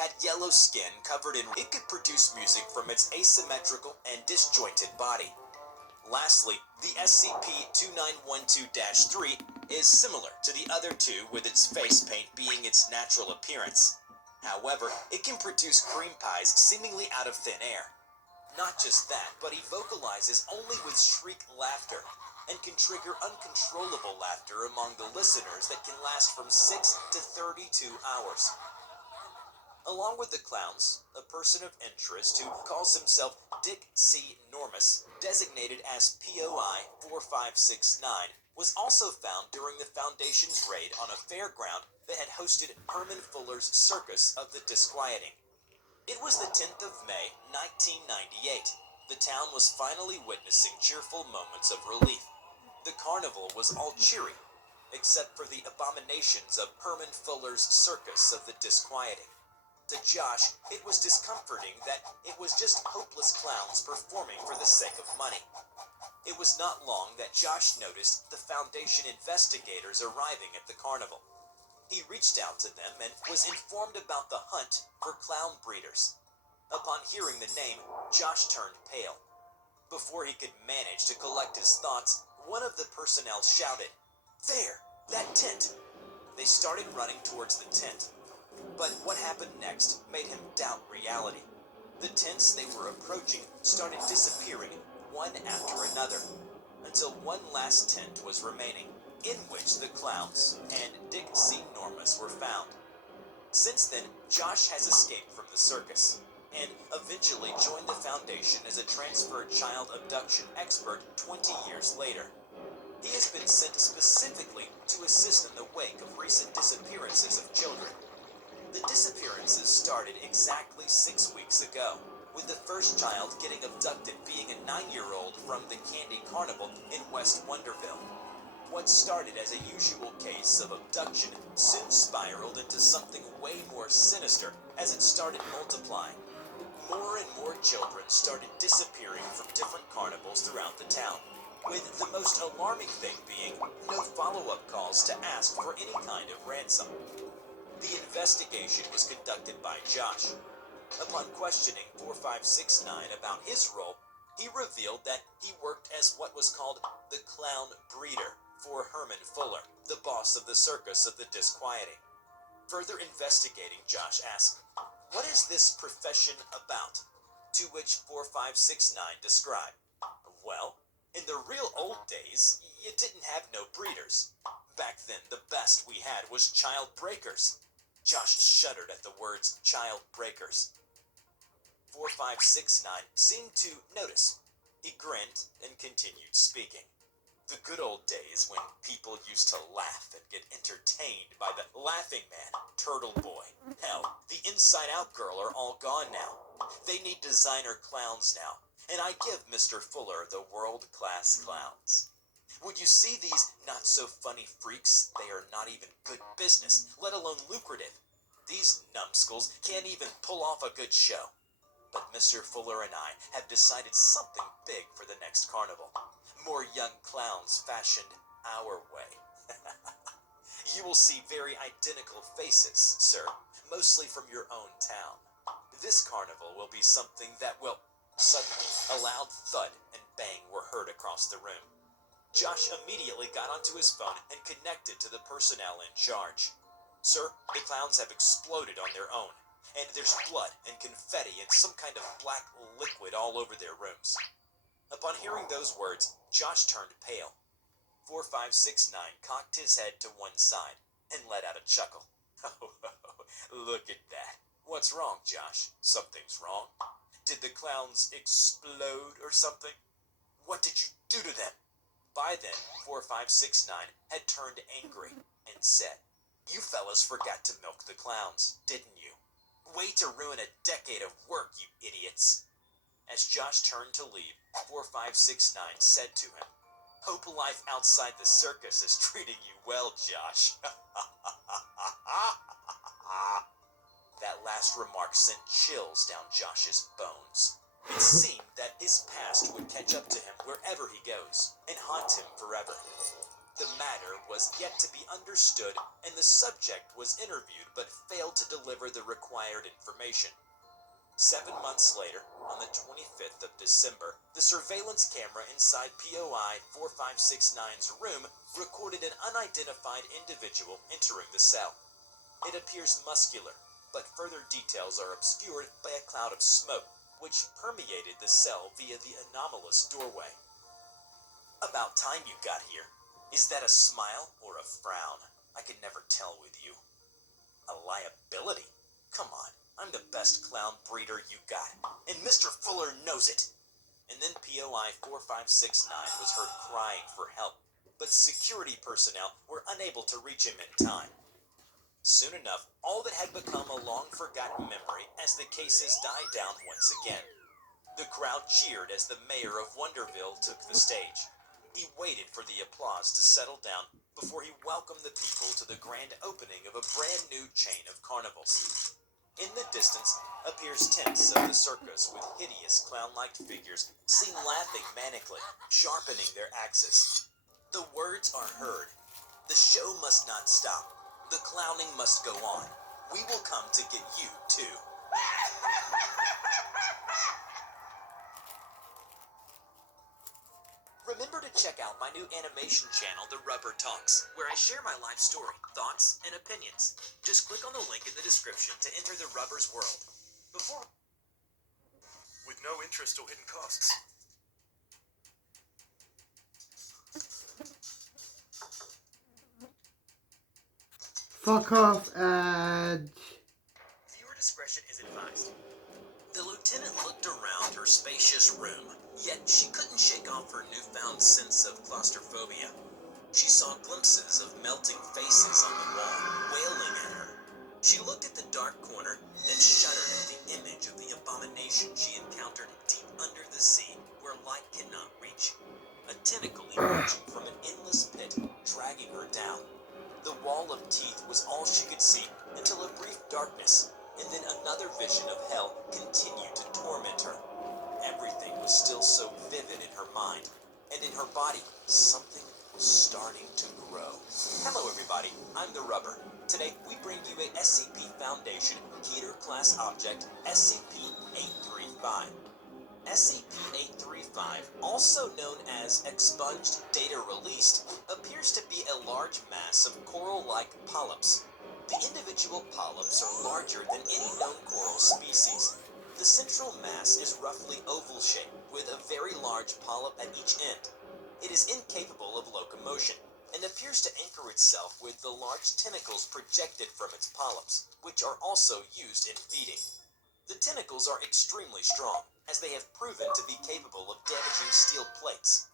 had yellow skin covered in. It could produce music from its asymmetrical and disjointed body. Lastly, the SCP-2912-3 is similar to the other two, with its face paint being its natural appearance. However, it can produce cream pies seemingly out of thin air. Not just that, but he vocalizes only with shriek laughter and can trigger uncontrollable laughter among the listeners that can last from 6 to 32 hours. Along with the clowns, a person of interest who calls himself Dick C. Normus, designated as POI 4569, was also found during the Foundation's raid on a fairground that had hosted Herman Fuller's Circus of the Disquieting. It was the 10th of May, 1998. The town was finally witnessing cheerful moments of relief. The carnival was all cheery, except for the abominations of Herman Fuller's Circus of the Disquieting. To Josh, it was discomforting that it was just hopeless clowns performing for the sake of money. It was not long that Josh noticed the Foundation investigators arriving at the carnival. He reached out to them and was informed about the hunt for clown breeders. Upon hearing the name, Josh turned pale. Before he could manage to collect his thoughts, one of the personnel shouted, "There! That tent!" They started running towards the tent. But what happened next made him doubt reality. The tents they were approaching started disappearing, one after another, until one last tent was remaining, in which the clowns and Dick C. Normus were found. Since then, Josh has escaped from the circus, and eventually joined the Foundation as a transferred child abduction expert 20 years later. He has been sent specifically to assist in the wake of recent disappearances of children. The disappearances started exactly 6 weeks ago, with the first child getting abducted being a 9-year-old from the Candy Carnival in West Wonderville. What started as a usual case of abduction soon spiraled into something way more sinister as it started multiplying. More and more children started disappearing from different carnivals throughout the town, with the most alarming thing being no follow-up calls to ask for any kind of ransom. The investigation was conducted by Josh. Upon questioning 4569 about his role, he revealed that he worked as what was called the clown breeder for Herman Fuller, the boss of the Circus of the Disquieting. Further investigating, Josh asked, "What is this profession about?" To which 4569 described, "Well, in the real old days, you didn't have no breeders. Back then, the best we had was child breakers." Josh shuddered at the words child breakers. 4569 seemed to notice. He grinned and continued speaking. "The good old days when people used to laugh and get entertained by the Laughing Man, Turtle Boy, hell, the Inside Out Girl are all gone now. They need designer clowns now, and I give Mr. Fuller the world-class clowns. Would you see these not-so-funny freaks? They are not even good business, let alone lucrative. These numbskulls can't even pull off a good show. But Mr. Fuller and I have decided something big for the next carnival. More young clowns fashioned our way. You will see very identical faces, sir, mostly from your own town. This carnival will be something that will..." Suddenly, a loud thud and bang were heard across the room. Josh immediately got onto his phone and connected to the personnel in charge. "Sir, the clowns have exploded on their own, and there's blood and confetti and some kind of black liquid all over their rooms." Upon hearing those words, Josh turned pale. 4569 cocked his head to one side and let out a chuckle. "Oh, look at that. What's wrong, Josh? Something's wrong. Did the clowns explode or something? What did you do to them?" By then, 4569 had turned angry and said, "You fellas forgot to milk the clowns, didn't you? Way to ruin a decade of work, you idiots." As Josh turned to leave, 4569 said to him, "Hope life outside the circus is treating you well, Josh." That last remark sent chills down Josh's bones. It seemed that his past would catch up to him wherever he goes, and haunt him forever. The matter was yet to be understood, and the subject was interviewed but failed to deliver the required information. 7 months later, on the 25th of December, the surveillance camera inside POI 4569's room recorded an unidentified individual entering the cell. It appears muscular, but further details are obscured by a cloud of smoke, which permeated the cell via the anomalous doorway. About time you got here. Is that a smile or a frown? I could never tell with you. A liability? Come on, I'm the best clown breeder you got, and Mr. Fuller knows it. And then POI 4569 was heard crying for help, but security personnel were unable to reach him in time. Soon enough, all that had become a long-forgotten memory as the cases died down once again. The crowd cheered as the mayor of Wonderville took the stage. He waited for the applause to settle down before he welcomed the people to the grand opening of a brand new chain of carnivals. In the distance appears tents of the circus with hideous clown-like figures seen laughing manically, sharpening their axes. The words are heard. The show must not stop. The clowning must go on. We will come to get you, too. Remember to check out my new animation channel, The Rubber Talks, where I share my life story, thoughts, and opinions. Just click on the link in the description to enter the Rubber's world. With no interest or hidden costs. Fuck off, Edge. Viewer discretion is advised. The lieutenant looked around her spacious room, yet she couldn't shake off her newfound sense of claustrophobia. She saw glimpses of melting faces on the wall, wailing at her. She looked at the dark corner, then shuddered at the image of the abomination she encountered deep under the sea, where light cannot reach. A tentacle emerging from an endless pit, dragging her down. The wall of teeth was all she could see until a brief darkness, and then another vision of hell continued to torment her. Everything was still so vivid in her mind, and in her body, something was starting to grow. Hello everybody, I'm the Rubber. Today we bring you a SCP Foundation Keter class object, SCP-835. SCP-835, also known as Expunged Data Released, appears to be a large mass of coral-like polyps. The individual polyps are larger than any known coral species. The central mass is roughly oval-shaped, with a very large polyp at each end. It is incapable of locomotion, and appears to anchor itself with the large tentacles projected from its polyps, which are also used in feeding. The tentacles are extremely strong, as they have proven to be capable of damaging steel plates.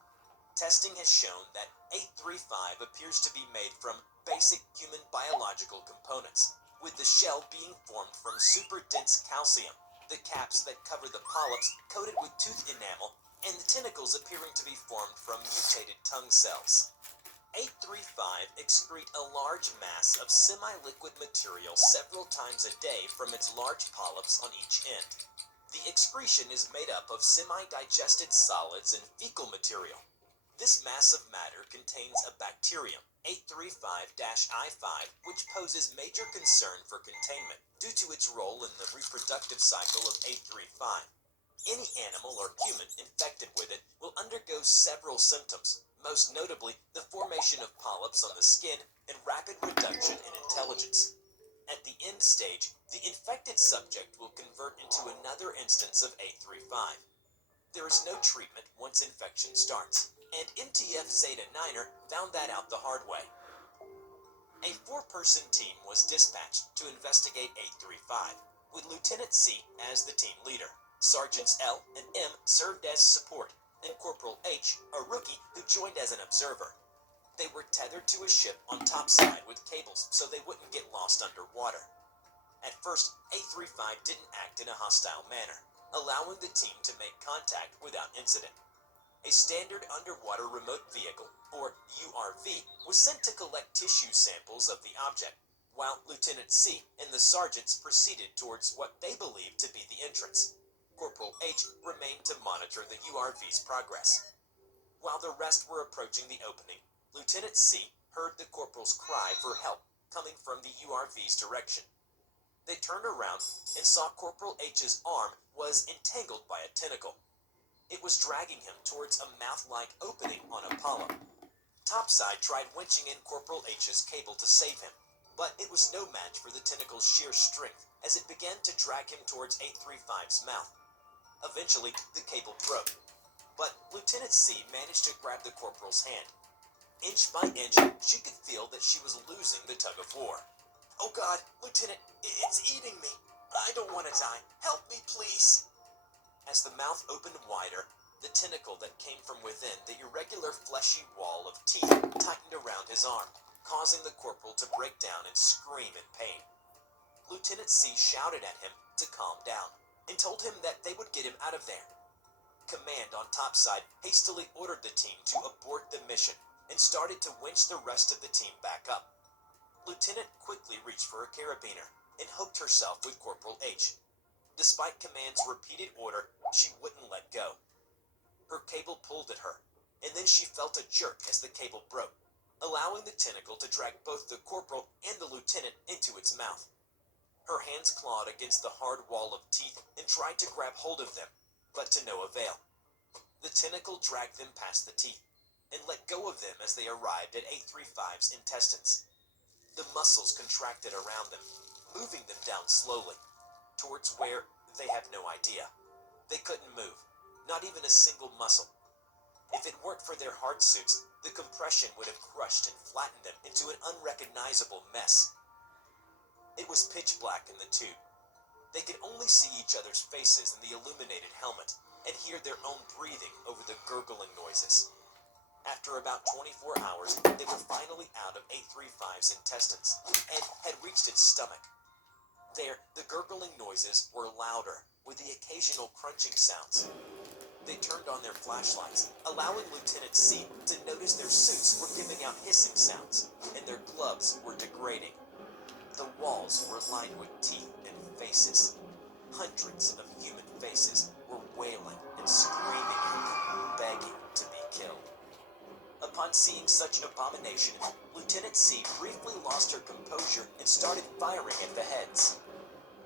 Testing has shown that 835 appears to be made from basic human biological components, with the shell being formed from super dense calcium, the caps that cover the polyps coated with tooth enamel, and the tentacles appearing to be formed from mutated tongue cells. 835 excrete a large mass of semi-liquid material several times a day from its large polyps on each end. The excretion is made up of semi-digested solids and fecal material. This mass of matter contains a bacterium, 835-I5, which poses major concern for containment due to its role in the reproductive cycle of 835. Any animal or human infected with it will undergo several symptoms, most notably the formation of polyps on the skin and rapid reduction in intelligence. At the end stage, the infected subject will convert into another instance of 835. There is no treatment once infection starts, and MTF Zeta Niner found that out the hard way. A 4-person team was dispatched to investigate 835, with Lieutenant C as the team leader. Sergeants L and M served as support, and Corporal H, a rookie who joined as an observer. They were tethered to a ship on topside with cables so they wouldn't get lost underwater. At first, 835 didn't act in a hostile manner, allowing the team to make contact without incident. A standard underwater remote vehicle, or URV, was sent to collect tissue samples of the object, while Lieutenant C and the sergeants proceeded towards what they believed to be the entrance. Corporal H remained to monitor the URV's progress. While the rest were approaching the opening, Lieutenant C heard the corporal's cry for help coming from the URV's direction. They turned around and saw Corporal H's arm was entangled by a tentacle. It was dragging him towards a mouth-like opening on Apollo. Topside tried winching in Corporal H's cable to save him, but it was no match for the tentacle's sheer strength as it began to drag him towards 835's mouth. Eventually, the cable broke, but Lieutenant C managed to grab the corporal's hand. Inch by inch, she could feel that she was losing the tug of war. "Oh God, Lieutenant, it's eating me. I don't want to die. Help me, please." As the mouth opened wider, the tentacle that came from within the irregular fleshy wall of teeth tightened around his arm, causing the corporal to break down and scream in pain. Lieutenant C shouted at him to calm down and told him that they would get him out of there. Command on topside hastily ordered the team to abort the mission and started to winch the rest of the team back up. Lieutenant quickly reached for a carabiner and hooked herself with Corporal H. Despite Command's repeated order, she wouldn't let go. Her cable pulled at her, and then she felt a jerk as the cable broke, allowing the tentacle to drag both the corporal and the lieutenant into its mouth. Her hands clawed against the hard wall of teeth and tried to grab hold of them, but to no avail. The tentacle dragged them past the teeth and let go of them as they arrived at 835's intestines. The muscles contracted around them, moving them down slowly, towards where they have no idea. They couldn't move, not even a single muscle. If it weren't for their hard suits, the compression would have crushed and flattened them into an unrecognizable mess. It was pitch black in the tube. They could only see each other's faces in the illuminated helmet and hear their own breathing over the gurgling noises. After about 24 hours, they were finally out of 835's intestines and had reached its stomach. There, the gurgling noises were louder, with the occasional crunching sounds. They turned on their flashlights, allowing Lieutenant C to notice their suits were giving out hissing sounds, and their gloves were degrading. The walls were lined with teeth and faces. Hundreds of human faces were wailing and screaming at them, begging to be killed. Upon seeing such an abomination, Lieutenant C briefly lost her composure and started firing at the heads.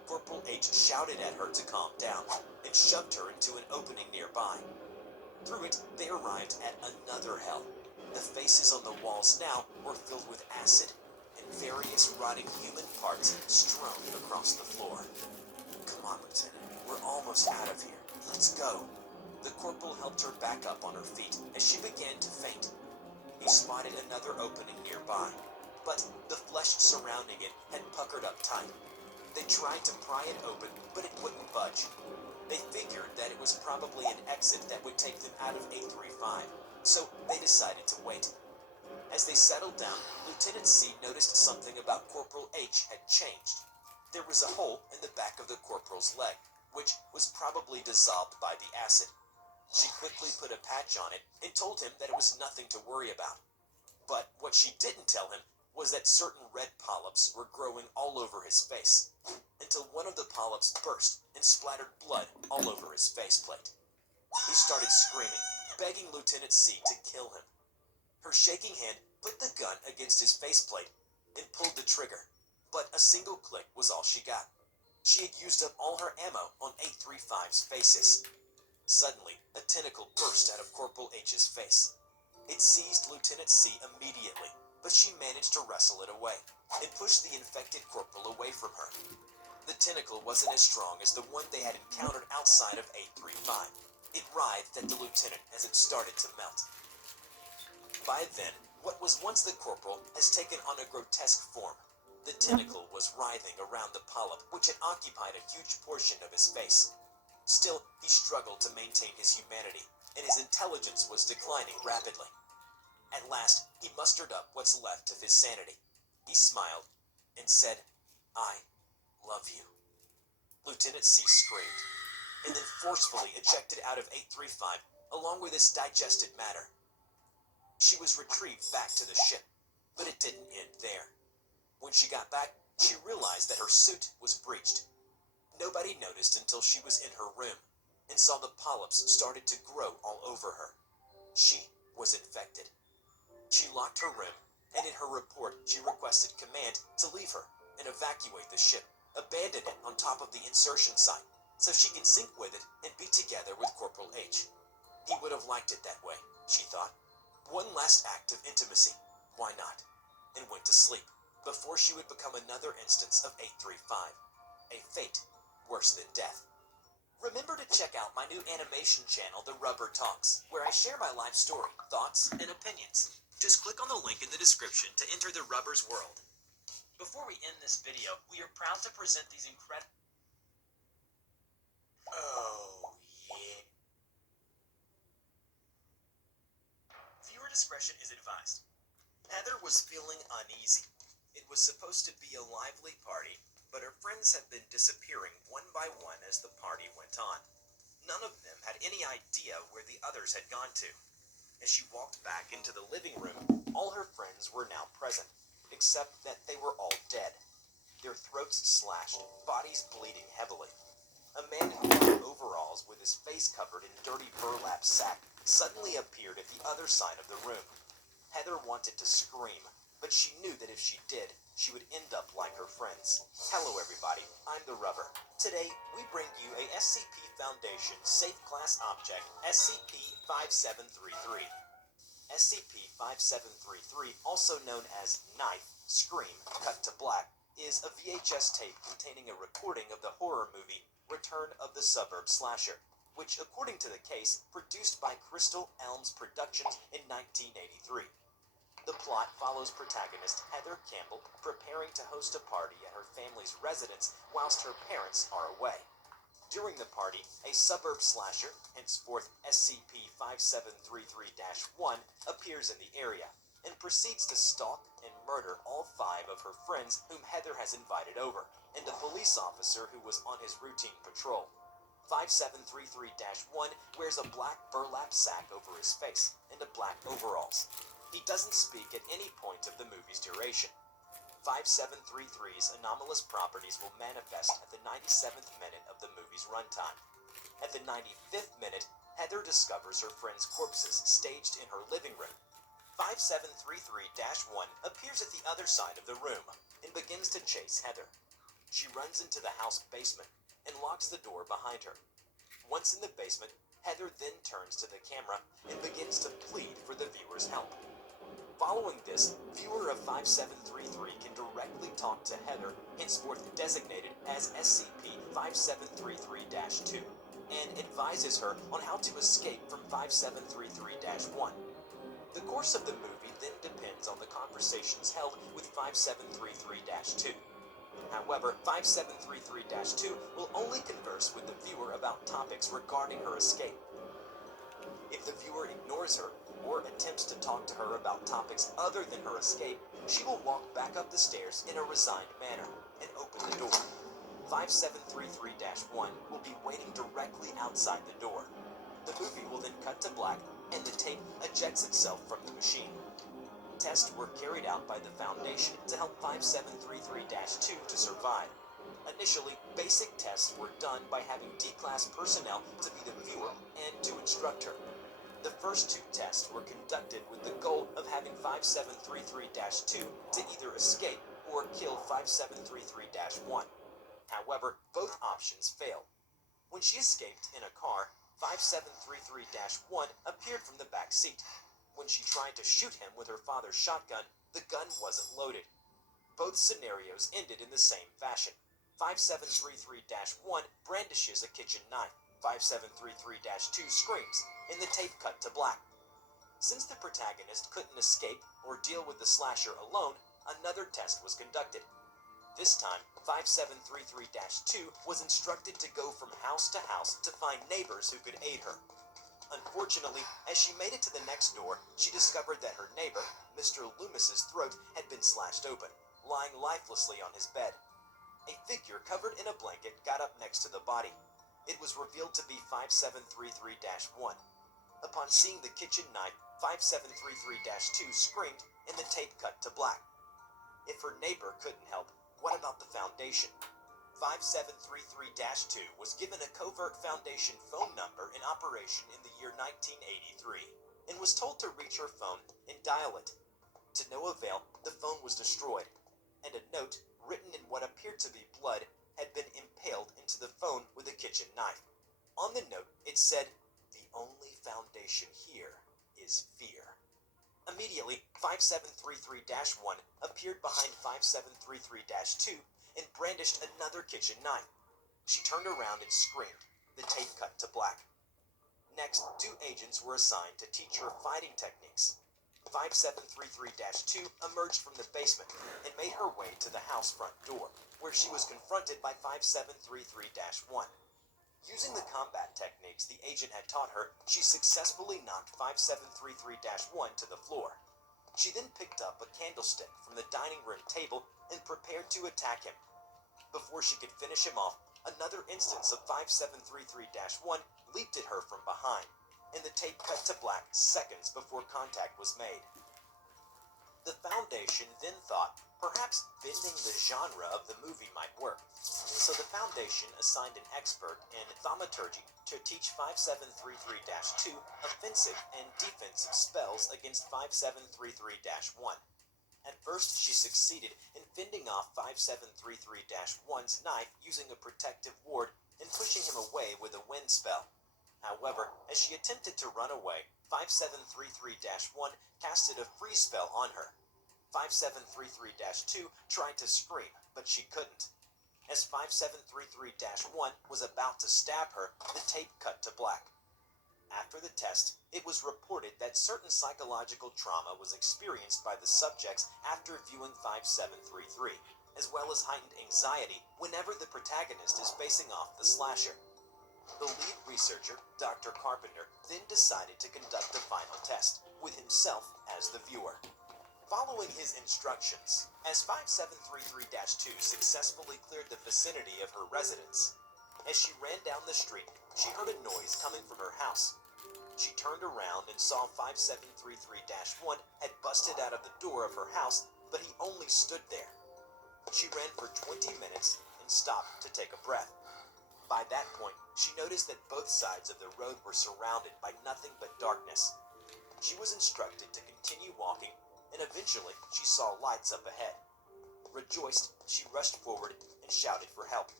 Corporal H shouted at her to calm down and shoved her into an opening nearby. Through it, they arrived at another hell. The faces on the walls now were filled with acid, and various rotting human parts strewn across the floor. "Come on, Lieutenant, we're almost out of here. Let's go." The corporal helped her back up on her feet as she began to faint. He spotted another opening nearby, but the flesh surrounding it had puckered up tight. They tried to pry it open, but it wouldn't budge. They figured that it was probably an exit that would take them out of 835, so they decided to wait. As they settled down, Lieutenant C noticed something about Corporal H had changed. There was a hole in the back of the corporal's leg, which was probably dissolved by the acid. She quickly put a patch on it and told him that it was nothing to worry about. But what she didn't tell him was that certain red polyps were growing all over his face, until one of the polyps burst and splattered blood all over his faceplate. He started screaming, begging Lieutenant C to kill him. Her shaking hand put the gun against his faceplate and pulled the trigger, but a single click was all she got. She had used up all her ammo on 835's faces. Suddenly, a tentacle burst out of Corporal H's face. It seized Lieutenant C immediately, but she managed to wrestle it away and push the infected corporal away from her. The tentacle wasn't as strong as the one they had encountered outside of 835. It writhed at the lieutenant as it started to melt. By then, what was once the corporal has taken on a grotesque form. The tentacle was writhing around the polyp, which had occupied a huge portion of his face. Still, he struggled to maintain his humanity, and his intelligence was declining rapidly. At last, he mustered up what's left of his sanity. He smiled and said, "I love you." Lieutenant C screamed, and then forcefully ejected out of 835 along with its digested matter. She was retrieved back to the ship, but it didn't end there. When she got back, she realized that her suit was breached. Nobody noticed until she was in her room and saw the polyps started to grow all over her. She was infected. She locked her room, and in her report, she requested command to leave her and evacuate the ship, abandon it on top of the insertion site, so she can sync with it and be together with Corporal H. He would have liked it that way, she thought. One last act of intimacy, why not? And went to sleep, before she would become another instance of 835, a fate worse than death. Remember to check out my new animation channel, The Rubber Talks, where I share my life story, thoughts, and opinions. Just click on the link in the description to enter the Rubber's world. Before we end this video, we are proud to present these incredible... Oh, yeah. Viewer discretion is advised. Heather was feeling uneasy. It was supposed to be a lively party, but her friends had been disappearing one by one as the party went on. None of them had any idea where the others had gone to. As she walked back into the living room, all her friends were now present, except that they were all dead. Their throats slashed, bodies bleeding heavily. A man in white overalls with his face covered in dirty burlap sack suddenly appeared at the other side of the room. Heather wanted to scream, but she knew that if she did, she would end up like her friends. Hello everybody, I'm the Rubber. Today, we bring you a SCP Foundation Safe Class Object, SCP-5733. SCP-5733, also known as Knife, Scream, Cut to Black, is a VHS tape containing a recording of the horror movie Return of the Suburb Slasher, which, according to the case, produced by Crystal Elms Productions in 1983. The plot follows protagonist Heather Campbell preparing to host a party at her family's residence whilst her parents are away. During the party, a suburb slasher, henceforth SCP-5733-1, appears in the area and proceeds to stalk and murder all 5 of her friends whom Heather has invited over, and a police officer who was on his routine patrol. 5733-1 wears a black burlap sack over his face and a black overalls. He doesn't speak at any point of the movie's duration. 5733's anomalous properties will manifest at the 97th minute of the movie's runtime. At the 95th minute, Heather discovers her friends' corpses staged in her living room. 5733-1 appears at the other side of the room and begins to chase Heather. She runs into the house basement and locks the door behind her. Once in the basement, Heather then turns to the camera and begins to plead for the viewer's help. Following this, viewer of 5733 can directly talk to Heather, henceforth designated as SCP-5733-2, and advises her on how to escape from 5733-1. The course of the movie then depends on the conversations held with 5733-2. However, 5733-2 will only converse with the viewer about topics regarding her escape. If the viewer ignores her, or attempts to talk to her about topics other than her escape, she will walk back up the stairs in a resigned manner and open the door. 5733-1 will be waiting directly outside the door. The movie will then cut to black, and the tape ejects itself from the machine. Tests were carried out by the Foundation to help 5733-2 to survive. Initially, basic tests were done by having D-Class personnel to be the viewer and to instruct her. The first 2 tests were conducted with the goal of having 5733-2 to either escape or kill 5733-1. However, both options failed. When she escaped in a car, 5733-1 appeared from the back seat. When she tried to shoot him with her father's shotgun, the gun wasn't loaded. Both scenarios ended in the same fashion. 5733-1 brandishes a kitchen knife. 5733-2 screams, and the tape cut to black. Since the protagonist couldn't escape or deal with the slasher alone, another test was conducted. This time, 5733-2 was instructed to go from house to house to find neighbors who could aid her. Unfortunately, as she made it to the next door, she discovered that her neighbor, Mr. Loomis's throat had been slashed open, lying lifelessly on his bed. A figure covered in a blanket got up next to the body. It was revealed to be 5733-1. Upon seeing the kitchen knife, 5733-2 screamed, and the tape cut to black. If her neighbor couldn't help, what about the Foundation? 5733-2 was given a covert Foundation phone number in operation in the year 1983, and was told to reach her phone and dial it To no avail, the phone was destroyed, and a note, written in what appeared to be blood, had been impaled into the phone with a kitchen knife. On the note, it said, "The only foundation here is fear." Immediately, 5733-1 appeared behind 5733-2 and brandished another kitchen knife. She turned around and screamed. The tape cut to black. Next, 2 agents were assigned to teach her fighting techniques. 5733-2 emerged from the basement and made her way to the house front door, where she was confronted by 5733-1. Using the combat techniques the agent had taught her, she successfully knocked 5733-1 to the floor. She then picked up a candlestick from the dining room table and prepared to attack him. Before she could finish him off, another instance of 5733-1 leaped at her from behind, and the tape cut to black seconds before contact was made. The Foundation then thought perhaps bending the genre of the movie might work, and so the Foundation assigned an expert in thaumaturgy to teach 5733-2 offensive and defensive spells against 5733-1. At first, she succeeded in fending off 5733-1's knife using a protective ward and pushing him away with a wind spell. However, as she attempted to run away, 5733-1 casted a freeze spell on her. 5733-2 tried to scream, but she couldn't. As 5733-1 was about to stab her, the tape cut to black. After the test, it was reported that certain psychological trauma was experienced by the subjects after viewing 5733, as well as heightened anxiety whenever the protagonist is facing off the slasher. The lead researcher, Dr. Carpenter, then decided to conduct the final test, with himself as the viewer. Following his instructions, as 5733-2 successfully cleared the vicinity of her residence, as she ran down the street, she heard a noise coming from her house. She turned around and saw 5733-1 had busted out of the door of her house, but he only stood there. She ran for 20 minutes and stopped to take a breath. By that point, she noticed that both sides of the road were surrounded by nothing but darkness. She was instructed to continue walking, and eventually she saw lights up ahead. Rejoiced, she rushed forward and shouted for help.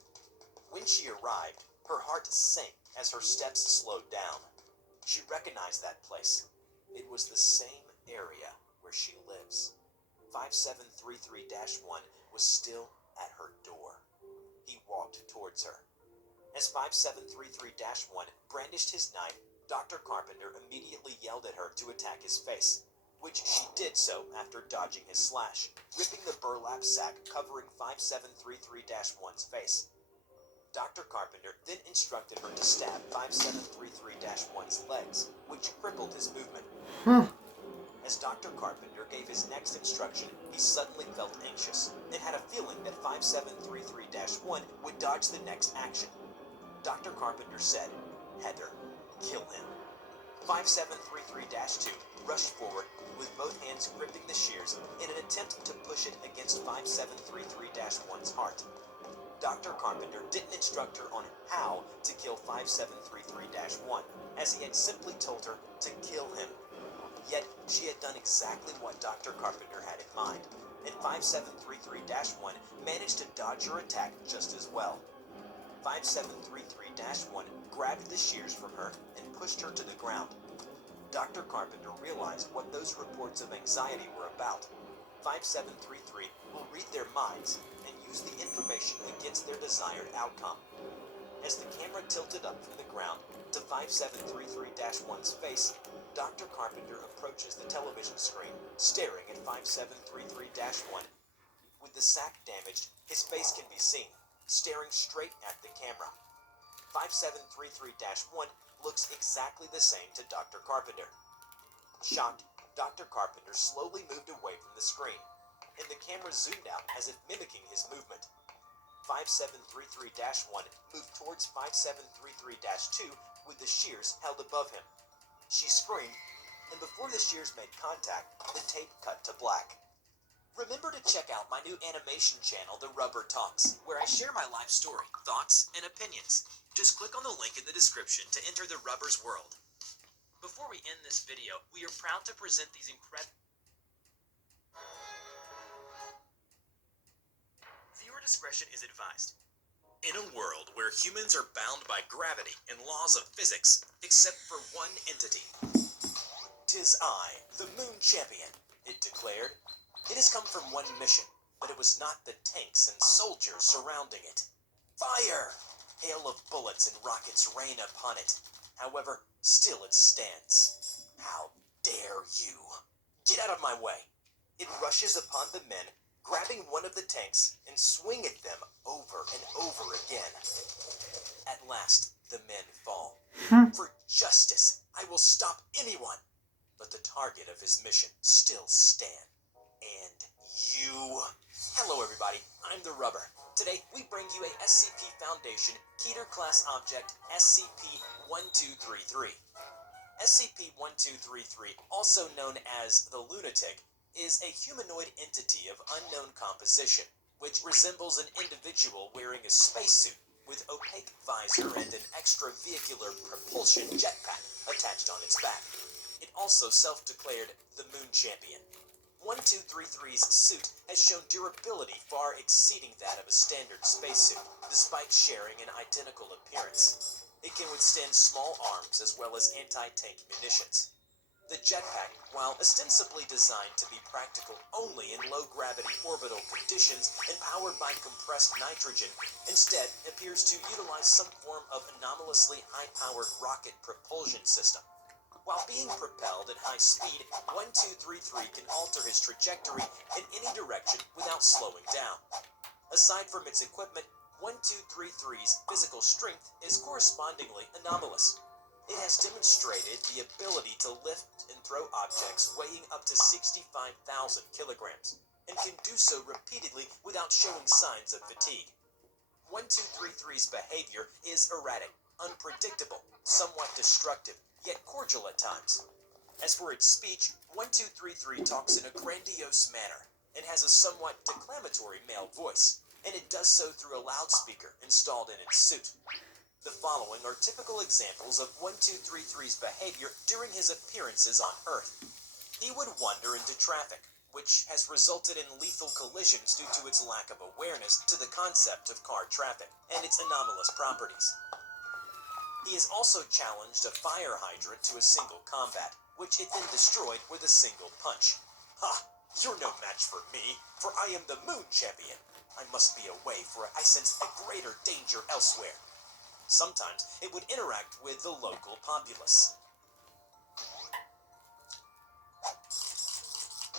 When she arrived, her heart sank as her steps slowed down. She recognized that place. It was the same area where she lives. 5733-1 was still at her door. He walked towards her. As 5733-1 brandished his knife, Dr. Carpenter immediately yelled at her to attack his face, which she did so after dodging his slash, ripping the burlap sack covering 5733-1's face. Dr. Carpenter then instructed her to stab 5733-1's legs, which crippled his movement. As Dr. Carpenter gave his next instruction, he suddenly felt anxious and had a feeling that 5733-1 would dodge the next action. Dr. Carpenter said, "Heather, kill him." 5733-2 rushed forward with both hands gripping the shears in an attempt to push it against 5733-1's heart. Dr. Carpenter didn't instruct her on how to kill 5733-1, as he had simply told her to kill him. Yet, she had done exactly what Dr. Carpenter had in mind, and 5733-1 managed to dodge her attack just as well. 5733-1 grabbed the shears from her and pushed her to the ground. Dr. Carpenter realized what those reports of anxiety were about. 5733 will read their minds and use the information against their desired outcome. As the camera tilted up from the ground to 5733-1's face, Dr. Carpenter approaches the television screen, staring at 5733-1. With the sack damaged, his face can be seen, staring straight at the camera. 5733-1 looks exactly the same to Dr. Carpenter. Shocked, Dr. Carpenter slowly moved away from the screen, and the camera zoomed out as if mimicking his movement. 5733-1 moved towards 5733-2 with the shears held above him. She screamed, and before the shears made contact, the tape cut to black. Remember to check out my new animation channel, The Rubber Talks, where I share my life story, thoughts, and opinions. Just click on the link in the description to enter the Rubber's world. Before we end this video, we are proud to present these incredible discretion is advised. In a world where humans are bound by gravity and laws of physics, except for one entity. "'Tis I, the Moon Champion," it declared. "It has come from one mission, but it was not the tanks and soldiers surrounding it. Fire! Hail of bullets and rockets rain upon it. However, still it stands. How dare you? Get out of my way!" It rushes upon the men, grabbing one of the tanks and swinging them over and over again. At last, the men fall. "For justice, I will stop anyone." But the target of his mission still stands. And you... Hello everybody, I'm the Rubber. Today, we bring you a SCP Foundation Keter Class Object SCP-1233. SCP-1233, also known as the Lunatic, is a humanoid entity of unknown composition, which resembles an individual wearing a spacesuit with opaque visor and an extravehicular propulsion jetpack attached on its back. It also self-declared the Moon Champion. 1233's suit has shown durability far exceeding that of a standard spacesuit, despite sharing an identical appearance. It can withstand small arms as well as anti-tank munitions. The jetpack, while ostensibly designed to be practical only in low-gravity orbital conditions and powered by compressed nitrogen, instead appears to utilize some form of anomalously high-powered rocket propulsion system. While being propelled at high speed, 1233 can alter his trajectory in any direction without slowing down. Aside from its equipment, 1233's physical strength is correspondingly anomalous. It has demonstrated the ability to lift and throw objects weighing up to 65,000 kilograms, and can do so repeatedly without showing signs of fatigue. 1233's behavior is erratic, unpredictable, somewhat destructive, yet cordial at times. As for its speech, 1233 talks in a grandiose manner, and has a somewhat declamatory male voice, and it does so through a loudspeaker installed in its suit. The following are typical examples of 1233's behavior during his appearances on Earth. He would wander into traffic, which has resulted in lethal collisions due to its lack of awareness to the concept of car traffic and its anomalous properties. He has also challenged a fire hydrant to a single combat, which it then destroyed with a single punch. "Ha! You're no match for me, for I am the Moon Champion. I must be away, for I sense a greater danger elsewhere." Sometimes it would interact with the local populace.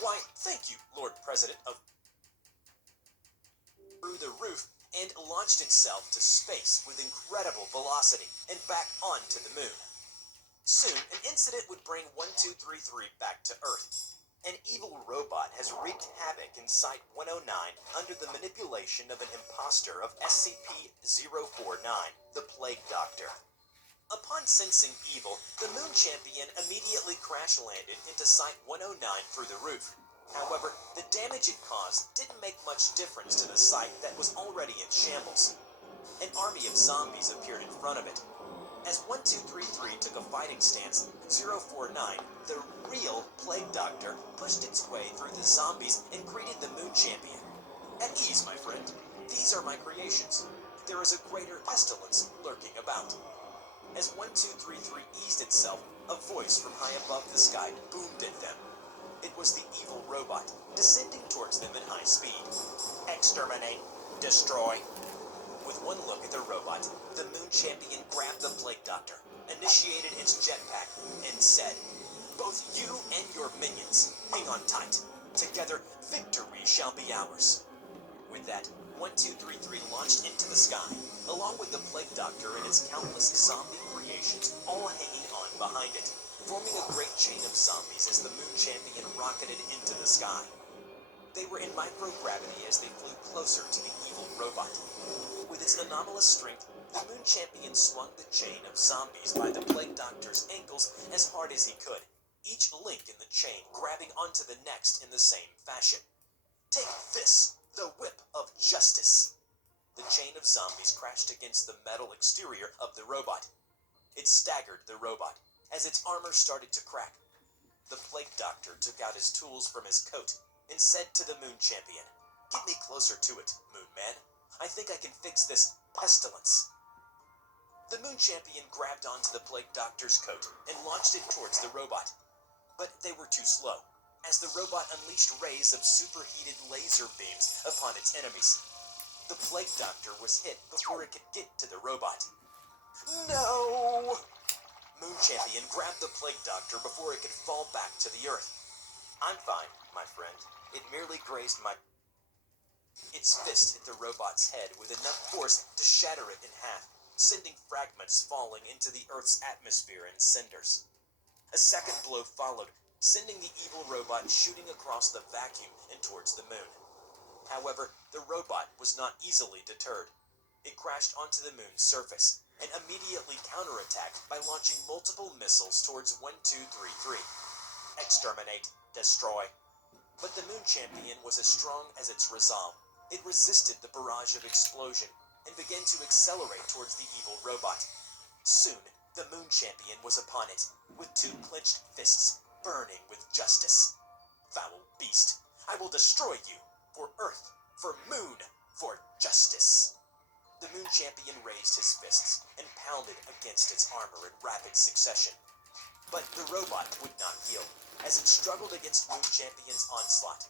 "Why, thank you, Lord President of..." Through the roof and launched itself to space with incredible velocity and back onto the moon. Soon, an incident would bring 1233 back to Earth. An evil robot has wreaked havoc in Site-109 under the manipulation of an imposter of SCP-049, the Plague Doctor. Upon sensing evil, the Moon Champion immediately crash-landed into Site-109 through the roof. However, the damage it caused didn't make much difference to the site that was already in shambles. An army of zombies appeared in front of it. As 1233 took a fighting stance, 049, the real Plague Doctor, pushed its way through the zombies and greeted the Moon Champion. "At ease, my friend. These are my creations. There is a greater pestilence lurking about." As 1233 eased itself, a voice from high above the sky boomed at them. It was the evil robot, descending towards them at high speed. "Exterminate. Destroy." With one look at the robot, the Moon Champion grabbed the Plague Doctor, initiated its jetpack, and said, "Both you and your minions, hang on tight. Together, victory shall be ours." With that, 1233 launched into the sky, along with the Plague Doctor and its countless zombie creations all hanging on behind it, forming a great chain of zombies as the Moon Champion rocketed into the sky. They were in microgravity as they flew closer to the evil robot. With its anomalous strength, the Moon Champion swung the chain of zombies by the Plague Doctor's ankles as hard as he could, each link in the chain grabbing onto the next in the same fashion. "Take this, the whip of justice!" The chain of zombies crashed against the metal exterior of the robot. It staggered the robot, as its armor started to crack. The Plague Doctor took out his tools from his coat and said to the Moon Champion, "Get me closer to it, Moon Man. I think I can fix this pestilence. The Moon Champion grabbed onto the Plague Doctor's coat and launched it towards the robot. But they were too slow, as the robot unleashed rays of superheated laser beams upon its enemies. The Plague Doctor was hit before it could get to the robot. No! Moon Champion grabbed the Plague Doctor before it could fall back to the earth. I'm fine, my friend. It merely grazed my... Its fist hit the robot's head with enough force to shatter it in half, sending fragments falling into the Earth's atmosphere in cinders. A second blow followed, sending the evil robot shooting across the vacuum and towards the moon. However, the robot was not easily deterred. It crashed onto the moon's surface and immediately counterattacked by launching multiple missiles towards 1233. Exterminate, destroy. But the Moon Champion was as strong as its resolve. It resisted the barrage of explosion and began to accelerate towards the evil robot. Soon, the Moon Champion was upon it, with two clenched fists burning with justice. Foul beast, I will destroy you, for Earth, for Moon, for justice. The Moon Champion raised his fists and pounded against its armor in rapid succession. But the robot would not yield, as it struggled against Moon Champion's onslaught.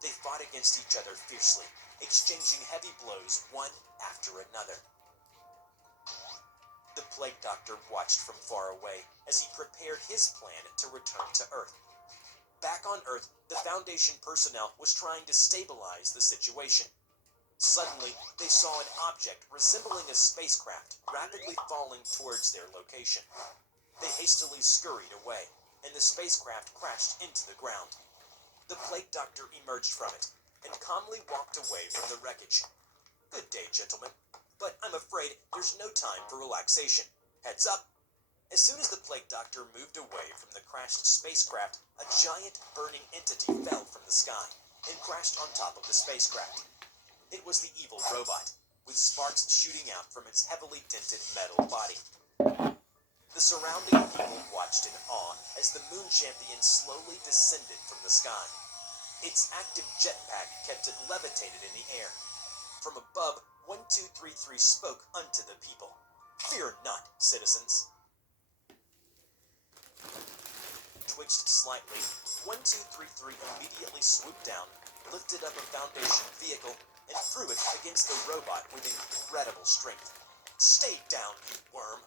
They fought against each other fiercely, exchanging heavy blows one after another. The Plague Doctor watched from far away as he prepared his plan to return to Earth. Back on Earth, the Foundation personnel was trying to stabilize the situation. Suddenly, they saw an object resembling a spacecraft rapidly falling towards their location. They hastily scurried away, and the spacecraft crashed into the ground. The Plague Doctor emerged from it and calmly walked away from the wreckage. Good day, gentlemen, but I'm afraid there's no time for relaxation. Heads up! As soon as the Plague Doctor moved away from the crashed spacecraft, a giant burning entity fell from the sky and crashed on top of the spacecraft. It was the evil robot, with sparks shooting out from its heavily dented metal body. The surrounding people watched in awe as the Moon Champion slowly descended from the sky. Its active jetpack kept it levitated in the air. From above, 1233 spoke unto the people. Fear not, citizens. Twitched slightly, 1233 immediately swooped down, lifted up a Foundation vehicle, and threw it against the robot with incredible strength. Stay down, you worm.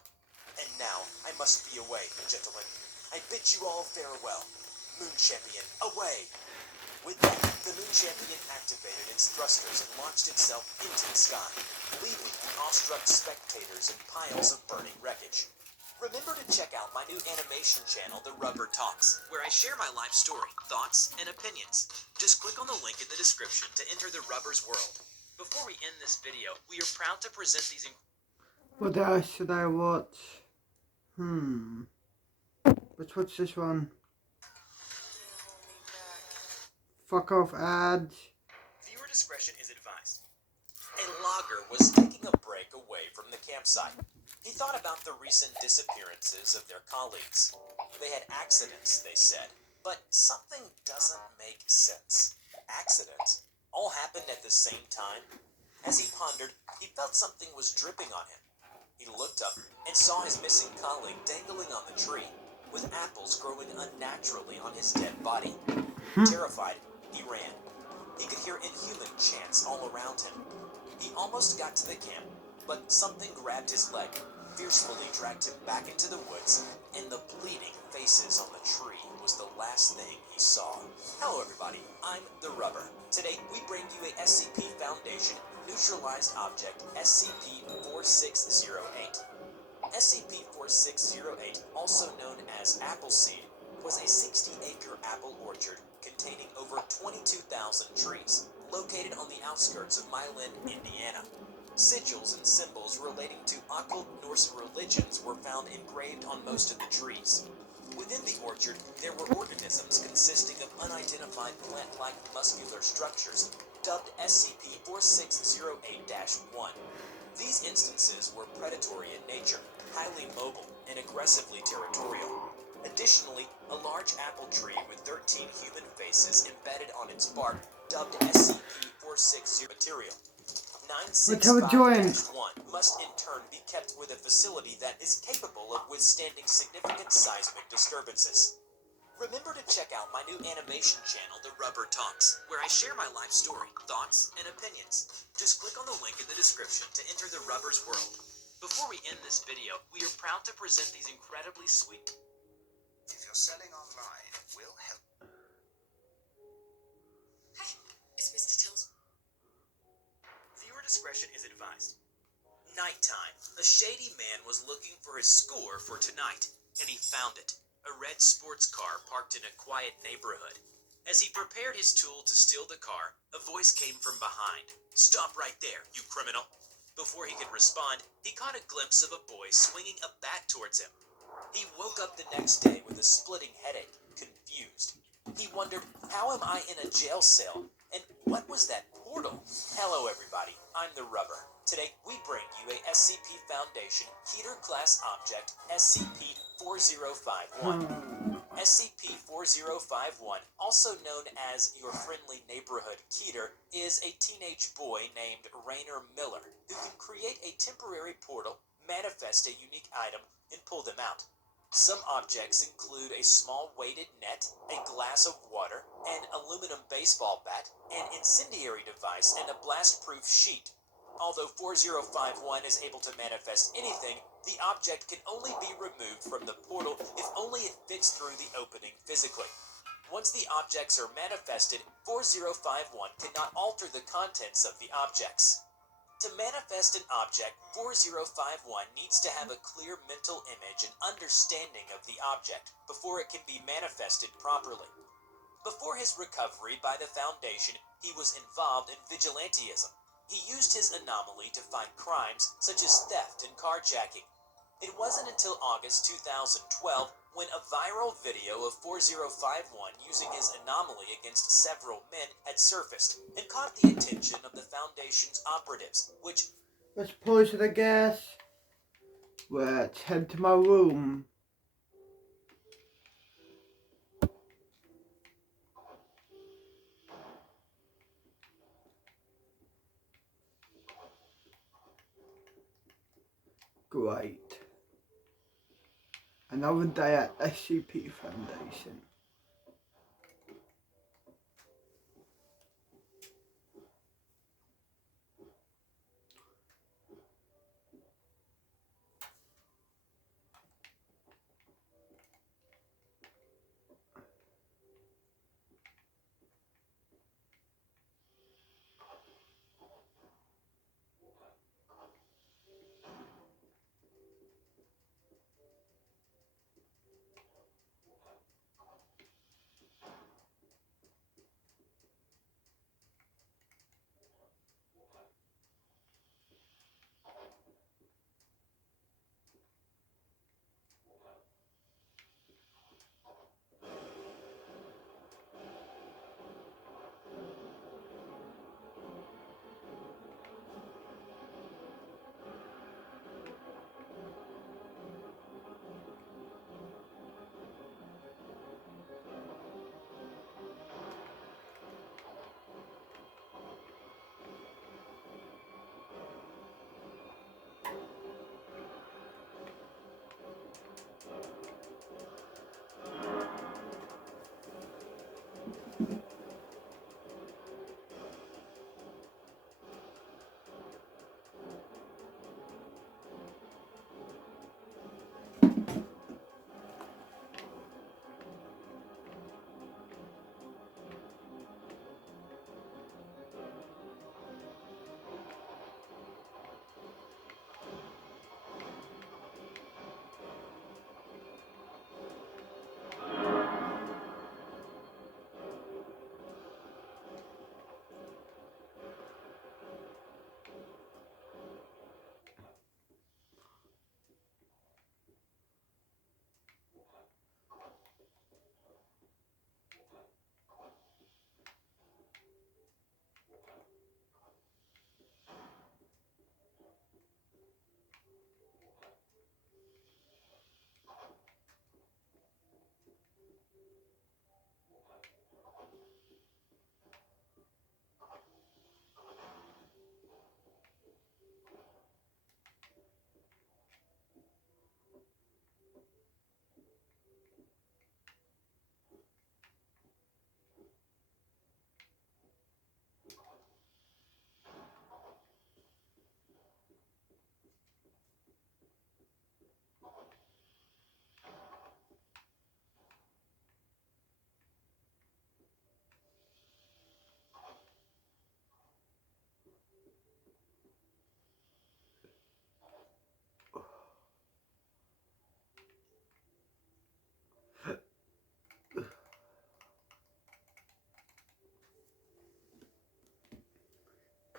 And now, I must be away, gentlemen. I bid you all farewell. Moon Champion, away! With that, the Moon Champion activated its thrusters and launched itself into the sky, leaving the awestruck spectators in piles of burning wreckage. Remember to check out my new animation channel, The Rubber Talks, where I share my life story, thoughts, and opinions. Just click on the link in the description to enter the Rubber's world. Before we end this video, we are proud to present these... What else should I watch? Let's watch this one. Fuck off, ads. Viewer discretion is advised. A logger was taking a break away from the campsite. He thought about the recent disappearances of their colleagues. They had accidents, they said, but something doesn't make sense. Accidents? All happened at the same time? As he pondered, he felt something was dripping on him. He looked up and saw his missing colleague dangling on the tree, with apples growing unnaturally on his dead body. Terrified, he ran. He could hear inhuman chants all around him. He almost got to the camp, but something grabbed his leg, fiercely dragged him back into the woods, and the bleeding faces on the tree was the last thing he saw. Hello everybody, I'm The Rubber. Today we bring you a SCP Foundation neutralized object, SCP-4608. SCP-4608, also known as Appleseed, was a 60-acre apple orchard containing over 22,000 trees, located on the outskirts of Milan, Indiana. Sigils and symbols relating to occult Norse religions were found engraved on most of the trees. Within the orchard, there were organisms consisting of unidentified plant-like muscular structures, dubbed SCP-4608-1. These instances were predatory in nature, highly mobile, and aggressively territorial. Additionally, a large apple tree with 13 human faces embedded on its bark, dubbed SCP-460 material. 965-1 must in turn be kept with a facility that is capable of withstanding significant seismic disturbances. Remember to check out my new animation channel, The Rubber Talks, where I share my life story, thoughts, and opinions. Just click on the link in the description to enter the Rubber's world. Before we end this video, we are proud to present these incredibly sweet... If you're selling online, we'll help. Hi, it's Mr. Tills. Viewer discretion is advised. Nighttime. A shady man was looking for his score for tonight, and he found it. A red sports car parked in a quiet neighborhood. As he prepared his tool to steal the car, a voice came from behind. "Stop right there, you criminal." Before he could respond, he caught a glimpse of a boy swinging a bat towards him. He woke up the next day with a splitting headache, confused. He wondered, how am I in a jail cell? And what was that portal? Hello everybody, I'm the Rubber. Today we bring you a SCP Foundation Keter-class object, SCP-4051. SCP-4051, also known as your friendly neighborhood Keter, is a teenage boy named Rainer Miller who can create a temporary portal, manifest a unique item, and pull them out. Some objects include a small weighted net, a glass of water, an aluminum baseball bat, an incendiary device, and a blast-proof sheet. Although 4051 is able to manifest anything, the object can only be removed from the portal if only it fits through the opening physically. Once the objects are manifested, 4051 cannot alter the contents of the objects. To manifest an object, 4051 needs to have a clear mental image and understanding of the object before it can be manifested properly. Before his recovery by the Foundation, he was involved in vigilantism. He used his anomaly to fight crimes such as theft and carjacking. It wasn't until August 2012 when a viral video of 4051 using his anomaly against several men had surfaced and caught the attention of the Foundation's operatives, which... Let's poison the gas. Let's head to my room. Great. Another day at SCP Foundation.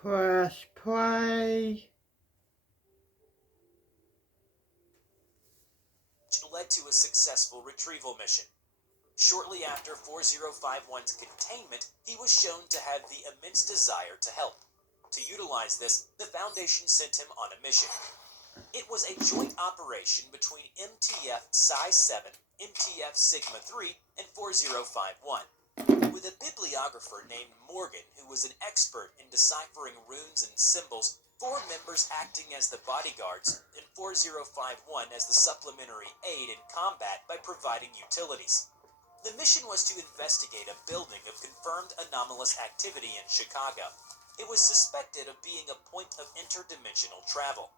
Press play. Which led to a successful retrieval mission. Shortly after 4051's containment, he was shown to have the immense desire to help. To utilize this, the Foundation sent him on a mission. It was a joint operation between MTF Psi 7, MTF Sigma 3, and 4051. With a bibliographer named Morgan, who was an expert in deciphering runes and symbols, 4 members acting as the bodyguards, and 4051 as the supplementary aid in combat by providing utilities. The mission was to investigate a building of confirmed anomalous activity in Chicago. It was suspected of being a point of interdimensional travel.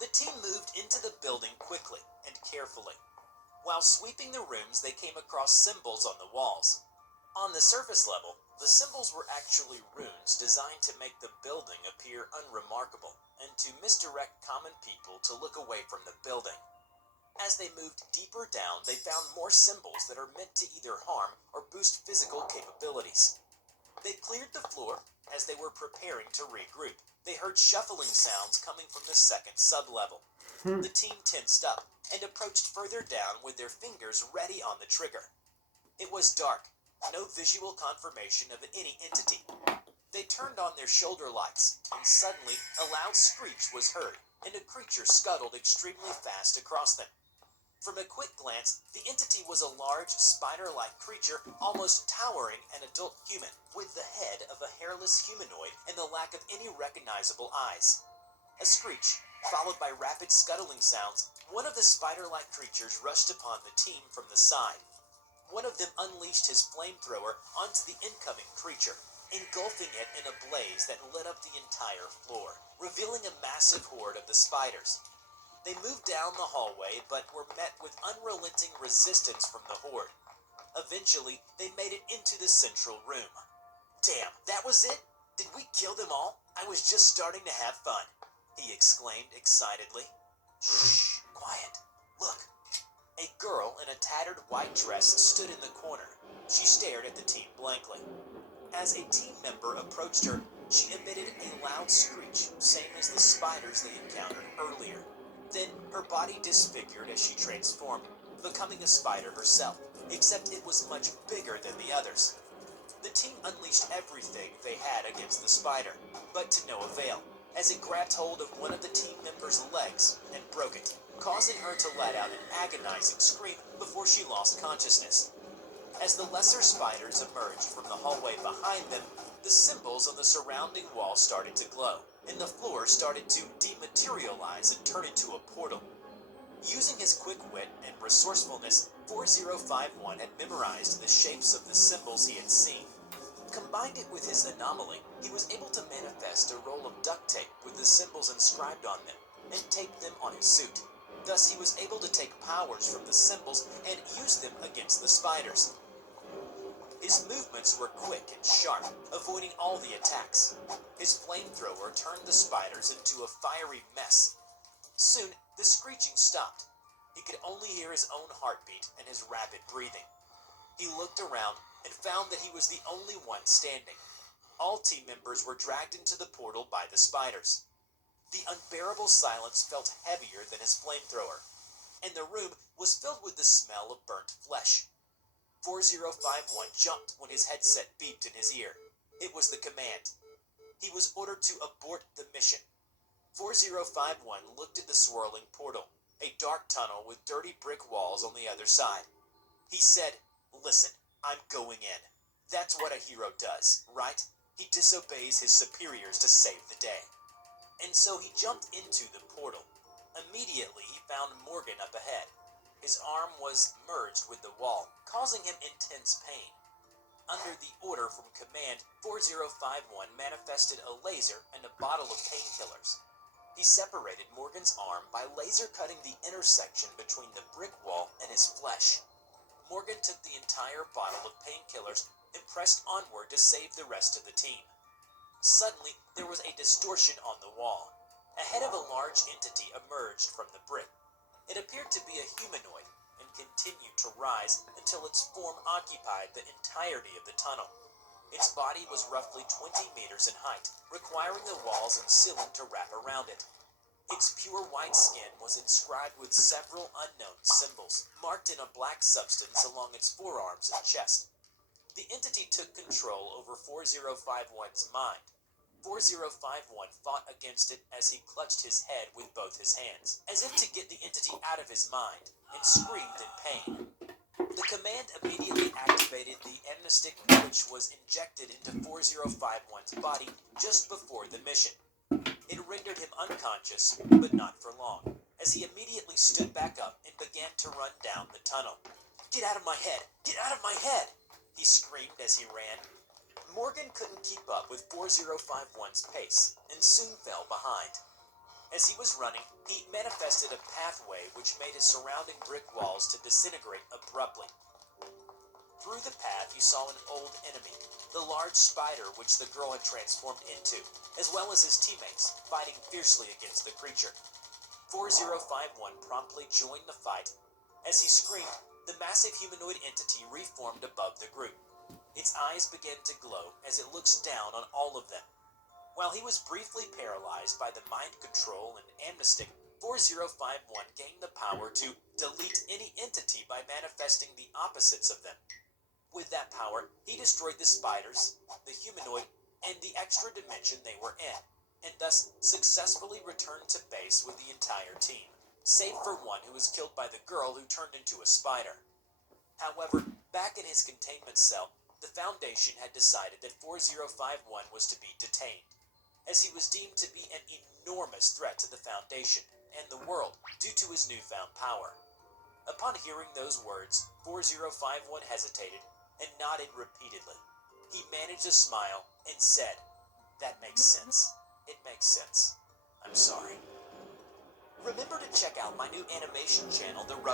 The team moved into the building quickly and carefully. While sweeping the rooms, they came across symbols on the walls. On the surface level, the symbols were actually runes designed to make the building appear unremarkable and to misdirect common people to look away from the building. As they moved deeper down, they found more symbols that are meant to either harm or boost physical capabilities. They cleared the floor. As they were preparing to regroup, they heard shuffling sounds coming from the second sub-level. The team tensed up and approached further down with their fingers ready on the trigger. It was dark, no visual confirmation of any entity. They turned on their shoulder lights, and suddenly a loud screech was heard, and a creature scuttled extremely fast across them. From a quick glance, the entity was a large, spider-like creature, almost towering an adult human, with the head of a hairless humanoid and the lack of any recognizable eyes. A screech, followed by rapid scuttling sounds, one of the spider-like creatures rushed upon the team from the side. One of them unleashed his flamethrower onto the incoming creature, engulfing it in a blaze that lit up the entire floor, revealing a massive horde of the spiders. They moved down the hallway, but were met with unrelenting resistance from the horde. Eventually, they made it into the central room. "Damn, that was it? Did we kill them all? I was just starting to have fun," he exclaimed excitedly. "Shh, quiet. Look." A girl in a tattered white dress stood in the corner. She stared at the team blankly. As a team member approached her, she emitted a loud screech, same as the spiders they encountered earlier. Then her body disfigured as she transformed, becoming a spider herself, except it was much bigger than the others. The team unleashed everything they had against the spider, but to no avail, as it grabbed hold of one of the team members' legs and broke it, causing her to let out an agonizing scream before she lost consciousness. As the lesser spiders emerged from the hallway behind them, the symbols on the surrounding wall started to glow, and the floor started to dematerialize and turn into a portal. Using his quick wit and resourcefulness, 4051 had memorized the shapes of the symbols he had seen. Combined it with his anomaly, he was able to manifest a roll of duct tape with the symbols inscribed on them, and tape them on his suit. Thus he was able to take powers from the symbols and use them against the spiders. His movements were quick and sharp, avoiding all the attacks. His flamethrower turned the spiders into a fiery mess. Soon, the screeching stopped. He could only hear his own heartbeat and his rapid breathing. He looked around and found that he was the only one standing. All team members were dragged into the portal by the spiders. The unbearable silence felt heavier than his flamethrower, and the room was filled with the smell of burnt flesh. 4051 jumped when his headset beeped in his ear. It was the command. He was ordered to abort the mission. 4051 looked at the swirling portal, a dark tunnel with dirty brick walls on the other side. He said, "Listen, I'm going in. That's what a hero does, right? He disobeys his superiors to save the day." And so he jumped into the portal. Immediately, he found Morgan up ahead. His arm was merged with the wall, causing him intense pain. Under the order from command, 4051 manifested a laser and a bottle of painkillers. He separated Morgan's arm by laser cutting the intersection between the brick wall and his flesh. Morgan took the entire bottle of painkillers and pressed onward to save the rest of the team. Suddenly, there was a distortion on the wall. A head of a large entity emerged from the brick. It appeared to be a humanoid and continued to rise until its form occupied the entirety of the tunnel. Its body was roughly 20 meters in height, requiring the walls and ceiling to wrap around it. Its pure white skin was inscribed with several unknown symbols, marked in a black substance along its forearms and chest. The entity took control over 4051's mind. 4051 fought against it as he clutched his head with both his hands, as if to get the entity out of his mind, and screamed in pain. The command immediately activated the amnestic, which was injected into 4051's body just before the mission. It rendered him unconscious, but not for long, as he immediately stood back up and began to run down the tunnel. "Get out of my head! Get out of my head!" he screamed as he ran. Morgan couldn't keep up with 4051's pace, and soon fell behind. As he was running, he manifested a pathway which made his surrounding brick walls to disintegrate abruptly. Through the path, you saw an old enemy, the large spider which the girl had transformed into, as well as his teammates, fighting fiercely against the creature. 4051 promptly joined the fight. As he screamed, the massive humanoid entity reformed above the group. Its eyes began to glow as it looks down on all of them. While he was briefly paralyzed by the mind control and amnestic, 4051 gained the power to delete any entity by manifesting the opposites of them. With that power, he destroyed the spiders, the humanoid, and the extra dimension they were in, and thus successfully returned to base with the entire team, save for one who was killed by the girl who turned into a spider. However, back in his containment cell, the Foundation had decided that 4051 was to be detained, as he was deemed to be an enormous threat to the Foundation and the world due to his newfound power. Upon hearing those words, 4051 hesitated and nodded repeatedly. He managed a smile and said, "That makes sense. It makes sense. I'm sorry." Remember to check out my new animation channel, The